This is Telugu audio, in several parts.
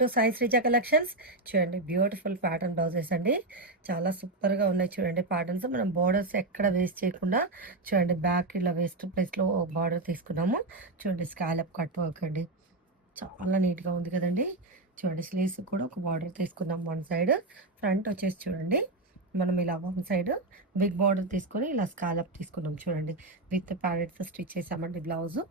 To Sai Sreeja collections. చూడండి బ్యూటిఫుల్ ప్యాటర్న్ బ్లౌజెస్ అండి. చాలా సూపర్‌గా ఉన్నాయి చూడండి ప్యాటర్న్స్. మనం బోర్డర్స్ ఎక్కడ వేస్ట్ చేయకుండా చూడండి బ్యాక్ ఇలా వేస్ట్ ప్లేస్‌లో బార్డర్ తీసుకున్నాము. చూడండి స్కాలప్ కట్ వర్క్ అండి. చాలా నీట్‌గా ఉంది కదండీ! చూడండి స్లీవ్స్ కూడా ఒక బార్డర్ తీసుకున్నాం వన్ సైడ్. ఫ్రంట్ వచ్చేసి చూడండి మనం ఇలా వన్ సైడ్ బిగ్ బార్డర్ తీసుకొని ఇలా స్కాలప్ తీసుకున్నాం చూడండి. విత్ ప్యారెట్స్ స్టిచ్ చేసామండి బ్లౌజు.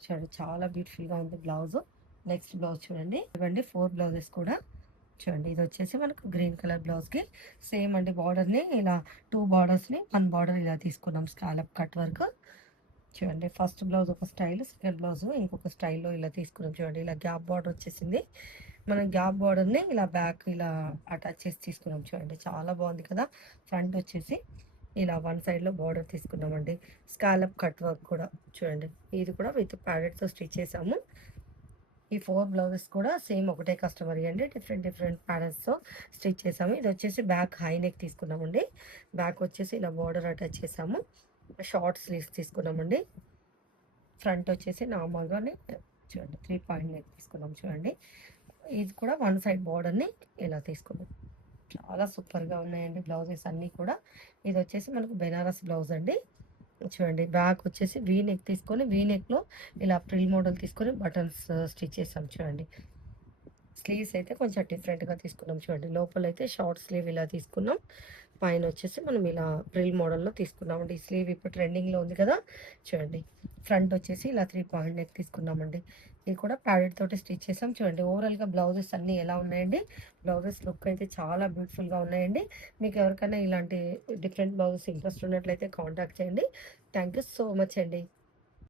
చూడండి చాలా బ్యూటిఫుల్‌గా ఉంది బ్లౌజు. నెక్స్ట్ బ్లౌజ్ చూడండి. ఇవ్వండి 4 బ్లౌజెస్ కూడా చూడండి. ఇది వచ్చేసి మనకు గ్రీన్ కలర్ బ్లౌజ్‌కి సేమ్ అండి బార్డర్‌ని ఇలా 2 బార్డర్స్‌ని 1 బార్డర్ ఇలా తీసుకున్నాం స్కాలప్ కట్ వర్క్. చూడండి ఫస్ట్ బ్లౌజ్ ఒక స్టైల్, సెకండ్ బ్లౌజ్ ఇంకొక స్టైల్‌లో ఇలా తీసుకున్నాం చూడండి. ఇలా గ్యాప్ బార్డర్ వచ్చేసింది. మనం గ్యాప్ బార్డర్‌ని ఇలా బ్యాక్ ఇలా అటాచ్ చేసి తీసుకున్నాం చూడండి. చాలా బాగుంది కదా! ఫ్రంట్ వచ్చేసి ఇలా వన్ సైడ్‌లో బార్డర్ తీసుకున్నామండి. స్కాలప్ కట్ వర్క్ కూడా చూడండి. ఇది కూడా విత్ ప్యారెట్‌తో స్టిచ్ చేసాము. ఈ 4 బ్లౌజెస్ కూడా సేమ్ ఒకటే కస్టమర్ అండి. డిఫరెంట్ డిఫరెంట్ ప్యాటర్న్స్‌తో స్టిచ్ చేసాము. ఇది వచ్చేసి బ్యాక్ హై నెక్ తీసుకున్నామండి. బ్యాక్ వచ్చేసి ఇలా బార్డర్ అటాచ్ చేసాము. షార్ట్ స్లీవ్స్ తీసుకున్నామండి. ఫ్రంట్ వచ్చేసి నార్మల్‌గానే చూడండి 3 పాయింట్ నెక్ తీసుకున్నాం చూడండి. ఇది కూడా వన్ సైడ్ బార్డర్‌ని ఇలా తీసుకున్నాం. చాలా సూపర్‌గా ఉన్నాయండి బ్లౌజెస్ అన్నీ కూడా. ఇది వచ్చేసి మనకు బెనారస్ బ్లౌజ్ అండి. చూడండి బ్యాక్ వచ్చేసి వీ నెక్ తీసుకొని వీ నెక్‌లో ఇలా ఫ్రిల్ మోడల్ తీసుకొని బటన్స్ స్టిచ్ చేసాం చూడండి. స్లీవ్స్ అయితే కొంచెం డిఫరెంట్‌గా తీసుకున్నాం చూడండి. లోపలైతే షార్ట్ స్లీవ్ ఇలా తీసుకున్నాం. పైన వచ్చేసి మనం ఇలా ఫ్రిల్ మోడల్‌లో తీసుకున్నామండి. ఈ స్లీవ్ ఇప్పుడు ట్రెండింగ్‌లో ఉంది కదా! చూడండి. ఫ్రంట్ వచ్చేసి ఇలా 3 పాయింట్ నెక్ తీసుకున్నామండి. ఇది కూడా ప్యాడెడ్ తోటి స్టిచ్ చేసాం. చూడండి ఓవరాల్‌గా బ్లౌజెస్ అన్నీ ఎలా ఉన్నాయండి. బ్లౌజెస్ లుక్ అయితే చాలా బ్యూటిఫుల్‌గా ఉన్నాయండి. మీకు ఎవరికైనా ఇలాంటి డిఫరెంట్ బ్లౌజెస్ ఇంట్రెస్ట్ ఉన్నట్లయితే కాంటాక్ట్ చేయండి. థ్యాంక్ యూ సో మచ్ అండి.